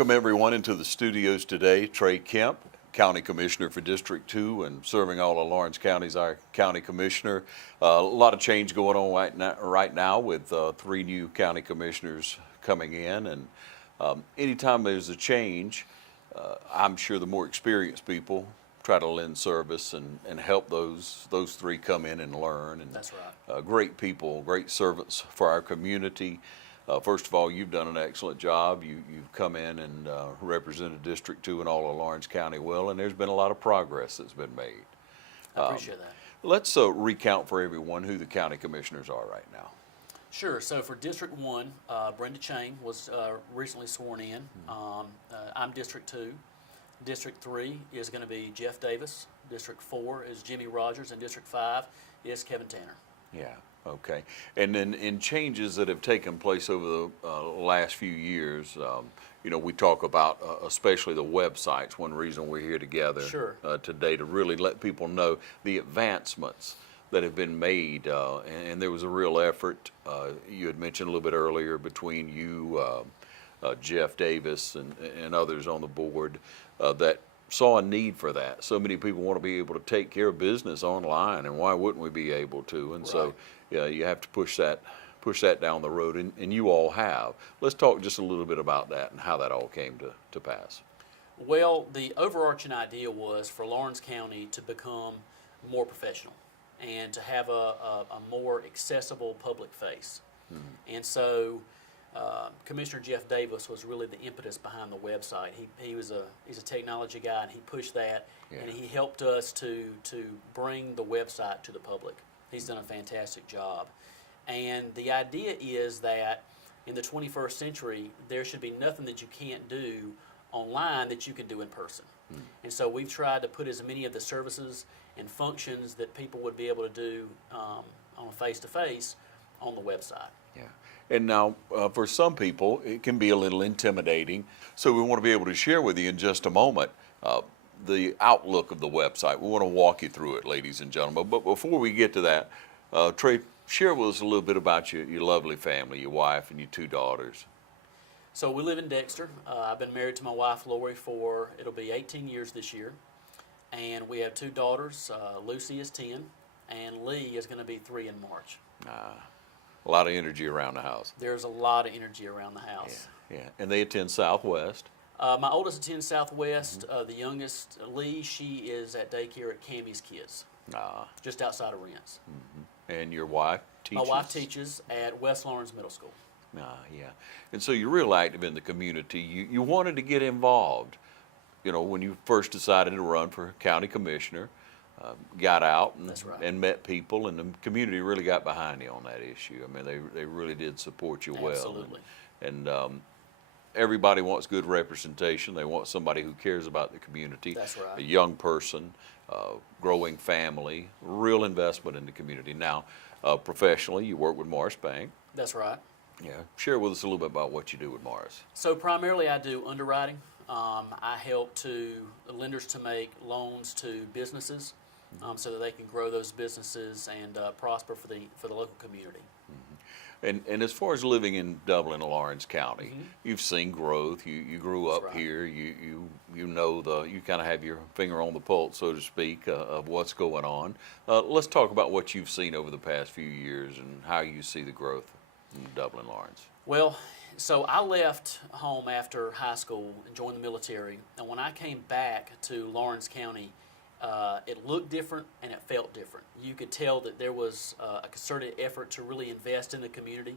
Welcome everyone into the studios today. Trae Kemp, County Commissioner for District 2 and serving all of Lawrence County as our County Commissioner. A lot of change going on right now with 3 new County Commissioners coming in, and anytime there's a change, I'm sure the more experienced people try to lend service and help those 3 come in and learn. And that's right. Great people, great servants for our community. First of all, you've done an excellent job. You've come in and represented District 2 and all of Lawrence County well, and there's been a lot of progress that's been made. I appreciate that. Let's recount for everyone who the county commissioners are right now. Sure. So for District 1, Brenda Chain was recently sworn in. I'm District 2. District 3 is going to be Jeff Davis. District 4 is Jimmy Rogers, and District 5 is Kevin Tanner. Yeah. Okay. And then in changes that have taken place over the last few years, we talk about especially the websites. One reason we're here together today to really let people know the advancements that have been made. And there was a real effort, you had mentioned a little bit earlier, between you, Jeff Davis, and others on the board that saw a need for that. So many people want to be able to take care of business online, and why wouldn't we be able to? And so you have to push that down the road, and you all have. Let's talk just a little bit about that and how that all came to pass. Well, the overarching idea was for Lawrence County to become more professional and to have a more accessible public face. And so Commissioner Jeff Davis was really the impetus behind the website. He's a technology guy, and he pushed that, and he helped us to bring the website to the public. He's done a fantastic job. And the idea is that in the 21st century, there should be nothing that you can't do online that you can do in person. And so we've tried to put as many of the services and functions that people would be able to do on a face-to-face on the website. Yeah. And now, for some people, it can be a little intimidating. So we want to be able to share with you in just a moment the outlook of the website. We want to walk you through it, ladies and gentlemen. But before we get to that, Trae, share with us a little bit about your lovely family, your wife and your 2 daughters. So we live in Dexter. I've been married to my wife, Lori, it'll be 18 years this year. And we have 2 daughters. Lucy is 10, and Lee is going to be 3 in March. A lot of energy around the house. There's a lot of energy around the house. Yeah. And they attend Southwest. My oldest attends Southwest. The youngest, Lee, she is at daycare at Cammy's Kids, just outside of Rents. And your wife teaches? My wife teaches at West Lawrence Middle School. Yeah. And so you're real active in the community. You wanted to get involved. When you first decided to run for county commissioner, got out and met people, and the community really got behind you on that issue. I mean, they really did support you well. Absolutely. And everybody wants good representation. They want somebody who cares about the community. That's right. A young person, growing family, real investment in the community. Now, professionally, you work with Morris Bank. That's right. Yeah. Share with us a little bit about what you do with Morris. So primarily I do underwriting. I help lenders to make loans to businesses so that they can grow those businesses and prosper for the local community. And as far as living in Dublin, Lawrence County, you've seen growth. You grew up here. You kind of have your finger on the pulse, so to speak, of what's going on. Let's talk about what you've seen over the past few years and how you see the growth in Dublin, Lawrence. Well, so I left home after high school and joined the military, and when I came back to Lawrence County, it looked different and it felt different. You could tell that there was a concerted effort to really invest in the community.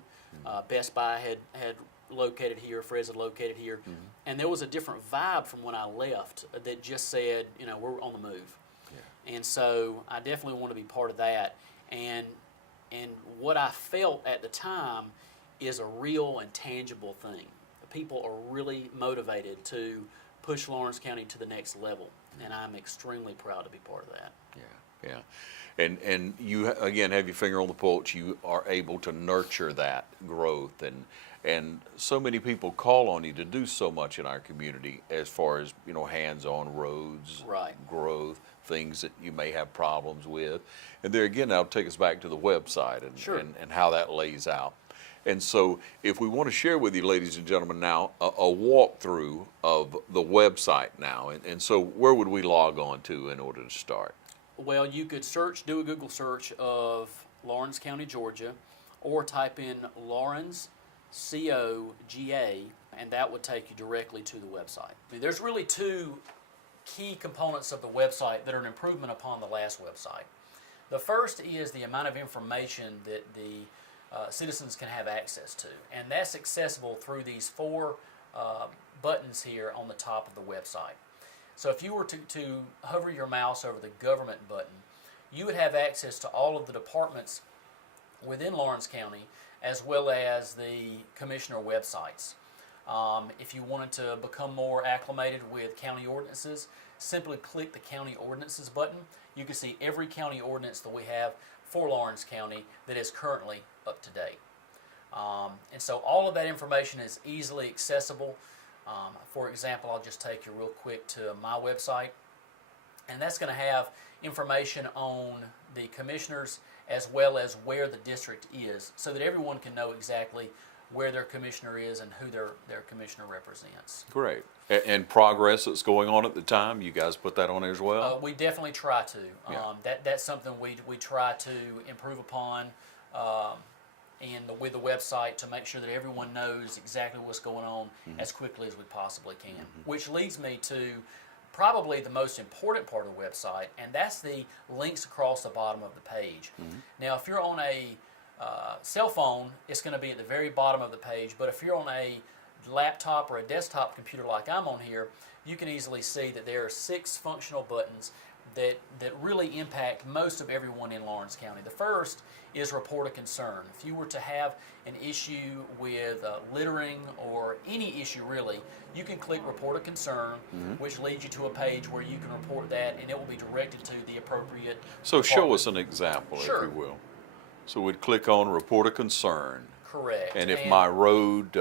Best Buy had located here, Fred's had located here, and there was a different vibe from when I left that just said, we're on the move. Yeah. And so I definitely want to be part of that. And what I felt at the time is a real and tangible thing. People are really motivated to push Lawrence County to the next level, and I'm extremely proud to be part of that. Yeah. And you again have your finger on the pulse. You are able to nurture that growth, and so many people call on you to do so much in our community as far as hands-on roads, growth, things that you may have problems with, and there again that'll take us back to the website and how that lays out. And so if we want to share with you, ladies and gentlemen, now a walkthrough of the website now, and so where would we log on to in order to start? Well, you could do a Google search of Lawrence County, Georgia, or type in Lawrence, COGA, and that would take you directly to the website. I mean, there's really two key components of the website that are an improvement upon the last website. The first is the amount of information that the citizens can have access to, and that's accessible through these four buttons here on the top of the website. So if you were to hover your mouse over the government button, you would have access to all of the departments within Lawrence County as well as the commissioner websites. If you wanted to become more acclimated with county ordinances, simply click the county ordinances button. You can see every county ordinance that we have for Lawrence County that is currently up to date. And so all of that information is easily accessible. For example, I'll just take you real quick to my website, and that's going to have information on the commissioners as well as where the district is, so that everyone can know exactly where their commissioner is and who their commissioner represents. Great. And progress that's going on at the time, you guys put that on there as well? We definitely try to. Yeah. That's something we try to improve upon with the website to make sure that everyone knows exactly what's going on as quickly as we possibly can. Which leads me to probably the most important part of the website, and that's the links across the bottom of the page. Now, if you're on a cell phone, it's going to be at the very bottom of the page, but if you're on a laptop or a desktop computer like I'm on here, you can easily see that there are 6 functional buttons that really impact most of everyone in Lawrence County. The first is report a concern. If you were to have an issue with littering or any issue really, you can click report a concern, which leads you to a page where you can report that, and it will be directed to the appropriate So department. show us an example, Sure. if you will. So we'd click on report a concern. Correct. And if my road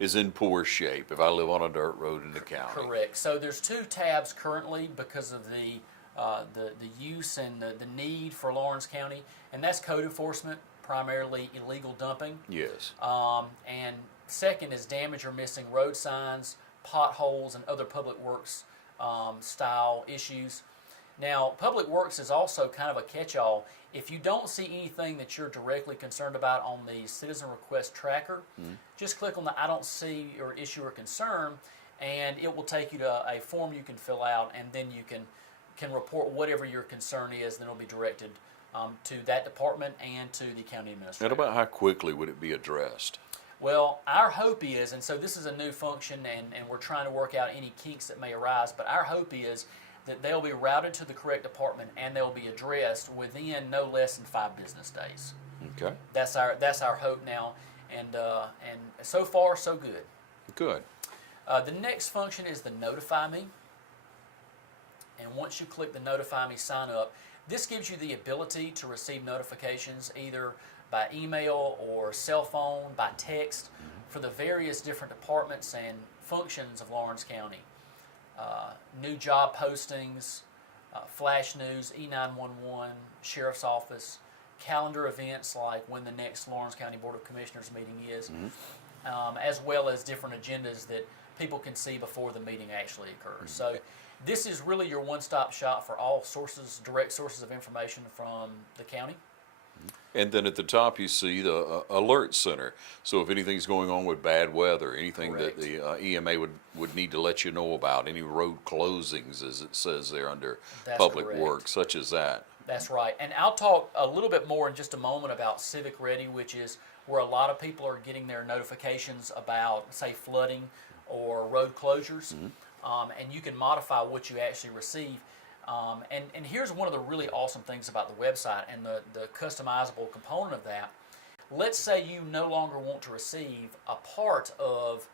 is in poor shape, if I live on a dirt road in the county. Correct. So there's 2 tabs currently because of the use and the need for Lawrence County, and that's code enforcement, primarily illegal dumping. Yes. And second is damage or missing road signs, potholes, and other public works style issues. Now, public works is also kind of a catch-all. If you don't see anything that you're directly concerned about on the citizen request tracker, just click on the I don't see or issue or concern, and it will take you to a form you can fill out, and then you can report whatever your concern is. Then it'll be directed to that department and to the county administrator. And about how quickly would it be addressed? Well, our hope is, and so this is a new function, and we're trying to work out any kinks that may arise, but our hope is that they'll be routed to the correct department and they'll be addressed within no less than 5 business days. Okay. That's our hope now, and so far so good. Good. The next function is the Notify Me, and once you click the Notify Me sign up, this gives you the ability to receive notifications either by email or cell phone, by text, for the various different departments and functions of Lawrence County. New job postings, flash news, E911, sheriff's office, calendar events like when the next Lawrence County Board of Commissioners meeting is, as well as different agendas that people can see before the meeting actually occurs. So this is really your one-stop shop for all direct sources of information from the county. And then at the top you see the alert center. So if anything's going on with bad weather, anything Correct. that the EMA would need to let you know about, any road closings, as it says there under That's public correct. works, such as that. That's right. And I'll talk a little bit more in just a moment about Civic Ready, which is where a lot of people are getting their notifications about, say, flooding or road closures. And you can modify what you actually receive. And here's one of the really awesome things about the website and the customizable component of that. Let's say you no longer want to receive a part of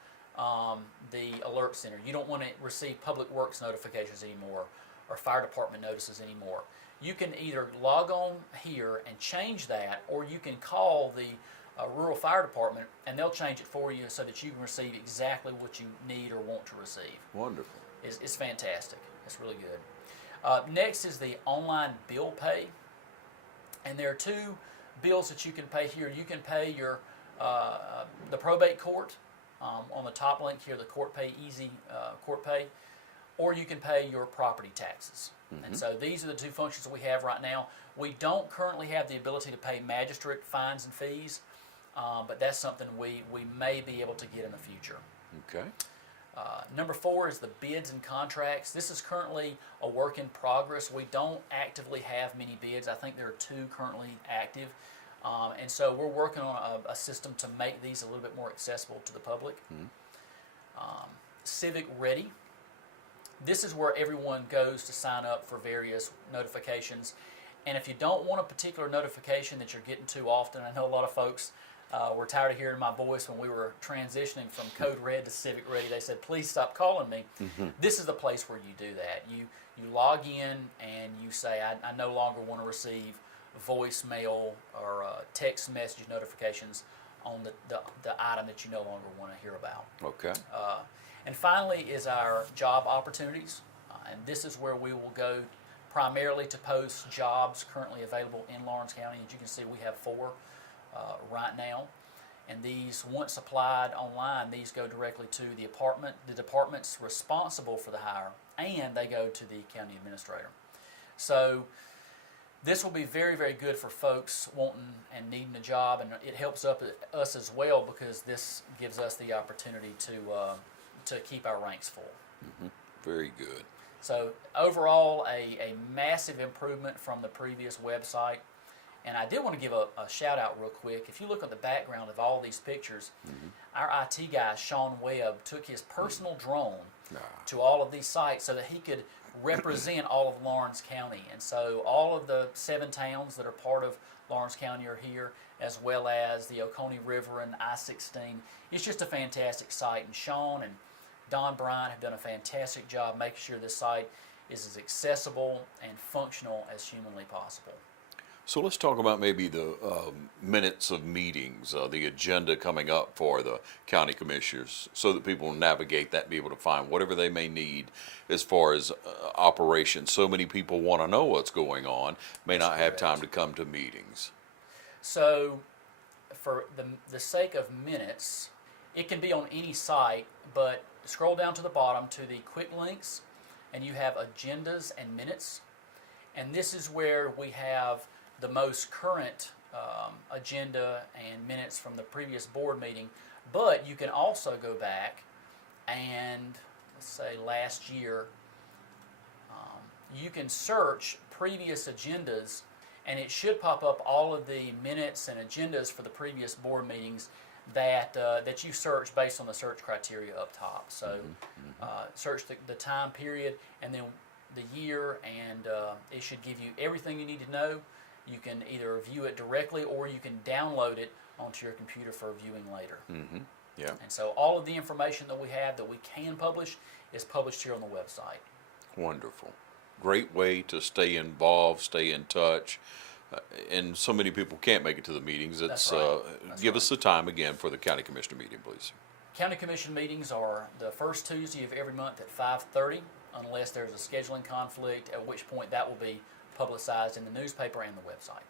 the alert center. You don't want to receive public works notifications anymore or fire department notices anymore. You can either log on here and change that, or you can call the rural fire department and they'll change it for you so that you can receive exactly what you need or want to receive. Wonderful. It's fantastic. It's really good. Next is the online bill pay, and there are 2 bills that you can pay here. You can pay your the probate court. On the top link here, the court pay easy court pay, or you can pay your property taxes. And so these are the two functions that we have right now. We don't currently have the ability to pay magistrate fines and fees, but that's something we may be able to get in the future. Okay. Number 4 is the bids and contracts. This is currently a work in progress. We don't actively have many bids. I think there are 2 currently active. And so we're working on a system to make these a little bit more accessible to the public. Civic Ready. This is where everyone goes to sign up for various notifications. And if you don't want a particular notification that you're getting too often, I know a lot of folks were tired of hearing my voice when we were transitioning from Code Red to Civic Ready. They said, please stop calling me. This is the place where you do that. You log in and you say, I no longer want to receive voicemail or text message notifications on the item that you no longer want to hear about. Okay. And finally is our job opportunities. And this is where we will go primarily to post jobs currently available in Lawrence County. As you can see, we have 4 right now. And these, once applied online, these go directly to the departments responsible for the hire, and they go to the county administrator. So this will be very, very good for folks wanting and needing a job, and it helps us as well because this gives us the opportunity to keep our ranks full. Very good. So overall, a massive improvement from the previous website. And I did want to give a shout out real quick. If you look at the background of all these pictures, our IT guy, Sean Webb, took his personal drone to all of these sites so that he could represent all of Lawrence County. And so all of the 7 towns that are part of Lawrence County are here, as well as the Oconee River and I-16. It's just a fantastic site. And Sean and Don Bryant have done a fantastic job making sure this site is as accessible and functional as humanly possible. So let's talk about maybe the minutes of meetings, the agenda coming up for the county commissioners, so that people will navigate that and be able to find whatever they may need as far as operations. So many people want to know what's going on, may not have time to come to meetings. So for the sake of minutes, it can be on any site, but scroll down to the bottom to the quick links, and you have agendas and minutes. And this is where we have the most current agenda and minutes from the previous board meeting, but you can also go back and, let's say last year, you can search previous agendas and it should pop up all of the minutes and agendas for the previous board meetings that you search based on the search criteria up top. So search the time period and then the year, and it should give you everything you need to know. You can either view it directly or you can download it onto your computer for viewing later. Yeah. And so all of the information that we have that we can publish is published here on the website. Wonderful. Great way to stay involved, stay in touch. And so many people can't make it to the meetings. That's right. Give us the time again for the county commissioner meeting, please. County commission meetings are the first Tuesday of every month at 5:30, unless there's a scheduling conflict, at which point that will be publicized in the newspaper and the website.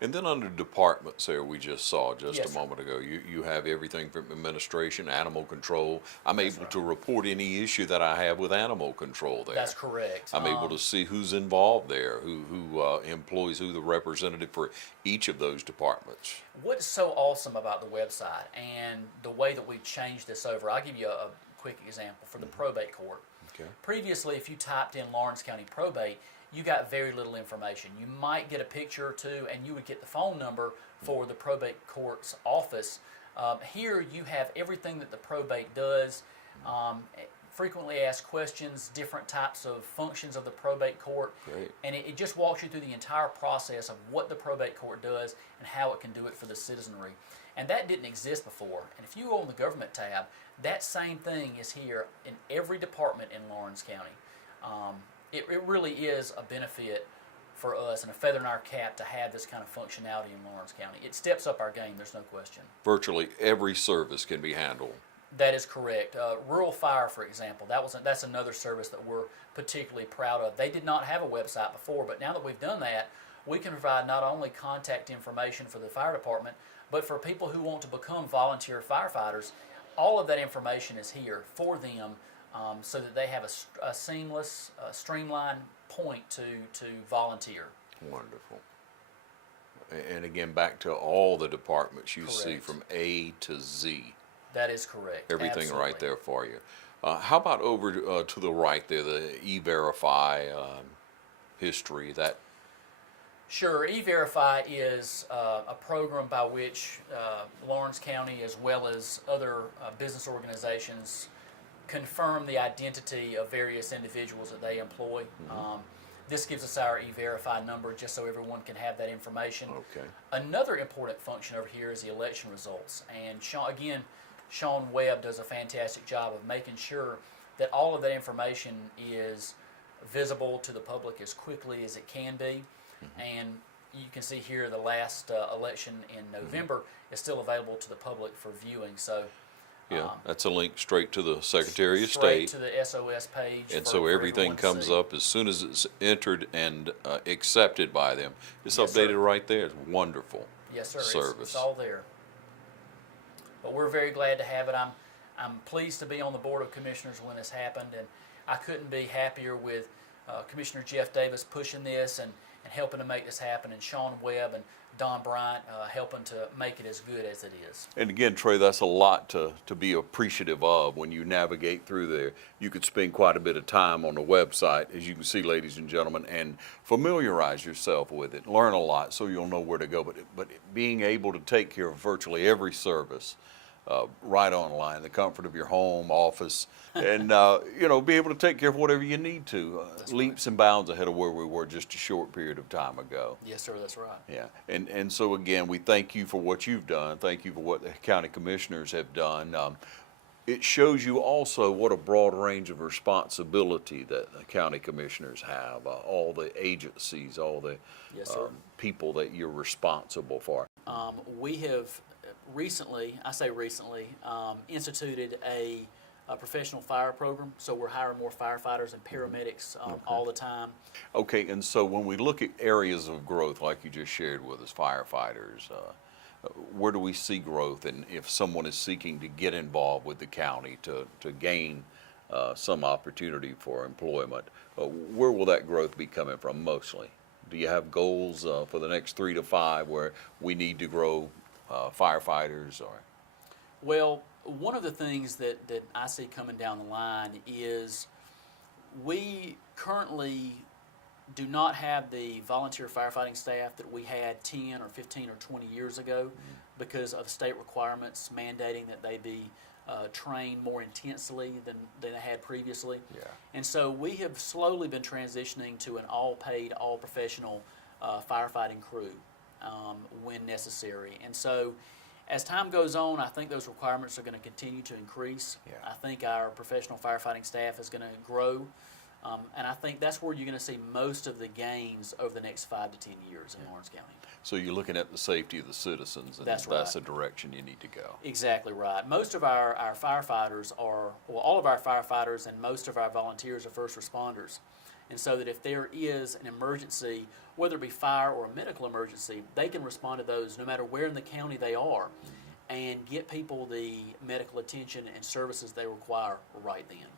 And then under departments there, we just saw just Yes, a sir. moment ago, you have everything from administration, animal control. I'm able right. to report any issue that I have with animal control there. That's correct. I'm able to see who's involved there, who employs who, the representative for each of those departments. What's so awesome about the website and the way that we changed this over, I'll give you a quick example for the probate court. Okay. Previously, if you typed in Lawrence County Probate, you got very little information. You might get a picture or two, and you would get the phone number for the probate court's office. Here, you have everything that the probate does, frequently asked questions, different types of functions of the probate court. Great. And it just walks you through the entire process of what the probate court does and how it can do it for the citizenry. And that didn't exist before. And if you go on the government tab, that same thing is here in every department in Lawrence County. It really is a benefit for us and a feather in our cap to have this kind of functionality in Lawrence County. It steps up our game, there's no question. Virtually every service can be handled. That is correct. Rural Fire, for example, that's another service that we're particularly proud of. They did not have a website before, but now that we've done that, we can provide not only contact information for the fire department, But for people who want to become volunteer firefighters, all of that information is here for them, so that they have a seamless, streamlined point to volunteer. Wonderful. And again, back to all the departments you see Correct. from A to Z. That is correct. Everything Absolutely. right there for you. How about over to the right there, the E-Verify history? That Sure. E-Verify is a program by which Lawrence County, as well as other business organizations, confirm the identity of various individuals that they employ. This gives us our E-Verify number just so everyone can have that information. Okay. Another important function over here is the election results. And Sean Webb does a fantastic job of making sure that all of that information is visible to the public as quickly as it can be. And you can see here the last election in November is still available to the public for viewing. So yeah, that's a link straight to the Secretary of straight State. to the SOS page. And for so everything everyone to comes see. up as soon as it's entered and accepted by them. It's Yes, updated sir. right there. It's wonderful. Yes, sir. Service. It's all there. But we're very glad to have it. I'm pleased to be on the Board of Commissioners when this happened, and I couldn't be happier with Commissioner Jeff Davis pushing this and helping to make this happen, and Sean Webb and Don Bryant helping to make it as good as it is. And again, Trae, that's a lot to be appreciative of when you navigate through there. You could spend quite a bit of time on the website, as you can see, ladies and gentlemen, and familiarize yourself with it. Learn a lot so you'll know where to go. But being able to take care of virtually every service right online, the comfort of your home, office, and be able to take care of whatever you need to. Leaps and bounds ahead of where we were just a short period of time ago. Yes, sir, that's right. Yeah, and so again, we thank you for what you've done. Thank you for what the county commissioners have done. It shows you also what a broad range of responsibility that the county commissioners have, all the agencies, all the Yes, sir. people that you're responsible for. We have recently, instituted a professional fire program, so we're hiring more firefighters and paramedics all the time. Okay, and so when we look at areas of growth, like you just shared with us, firefighters, where do we see growth? And if someone is seeking to get involved with the county to gain some opportunity for employment, where will that growth be coming from mostly? Do you have goals for the next 3 to 5 where we need to grow firefighters? Or Well, one of the things that I see coming down the line is we currently do not have the volunteer firefighting staff that we had 10 or 15 or 20 years ago because of state requirements mandating that they be trained more intensely than they had previously. Yeah. And so we have slowly been transitioning to an all-paid, all-professional firefighting crew when necessary. And so as time goes on, I think those requirements are going to continue to increase. Yeah. I think our professional firefighting staff is going to grow. And I think that's where you're going to see most of the gains over the next 5 to 10 years in Lawrence County. so you're looking at the safety of the citizens, and That's that's right. the direction you need to go. Exactly right. Most of our firefighters all of our firefighters and most of our volunteers are first responders. And so that if there is an emergency, whether it be fire or a medical emergency, they can respond to those no matter where in the county they are and get people the medical attention and services they require right then.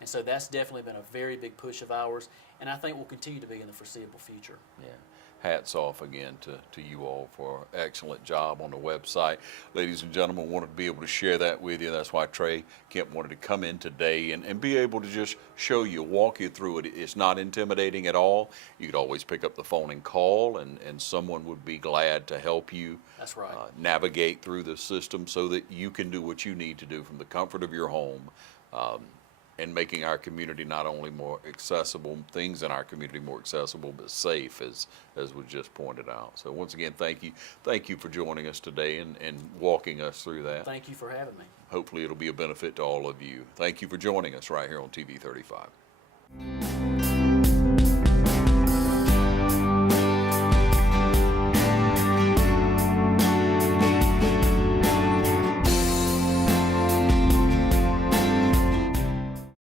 And so that's definitely been a very big push of ours, and I think will continue to be in the foreseeable future. Yeah. Hats off again to you all for an excellent job on the website. Ladies and gentlemen, wanted to be able to share that with you. That's why Trae Kemp wanted to come in today and be able to just show you, walk you through it. It's not intimidating at all. You could always pick up the phone and call, and someone would be glad to help you. That's right. Navigate through the system so that you can do what you need to do from the comfort of your home. And making our community not only more accessible, things in our community more accessible, but safe, as was just pointed out. So once again, thank you. Thank you for joining us today and walking us through that. Thank you for having me. Hopefully it'll be a benefit to all of you. Thank you for joining us right here on TV 35.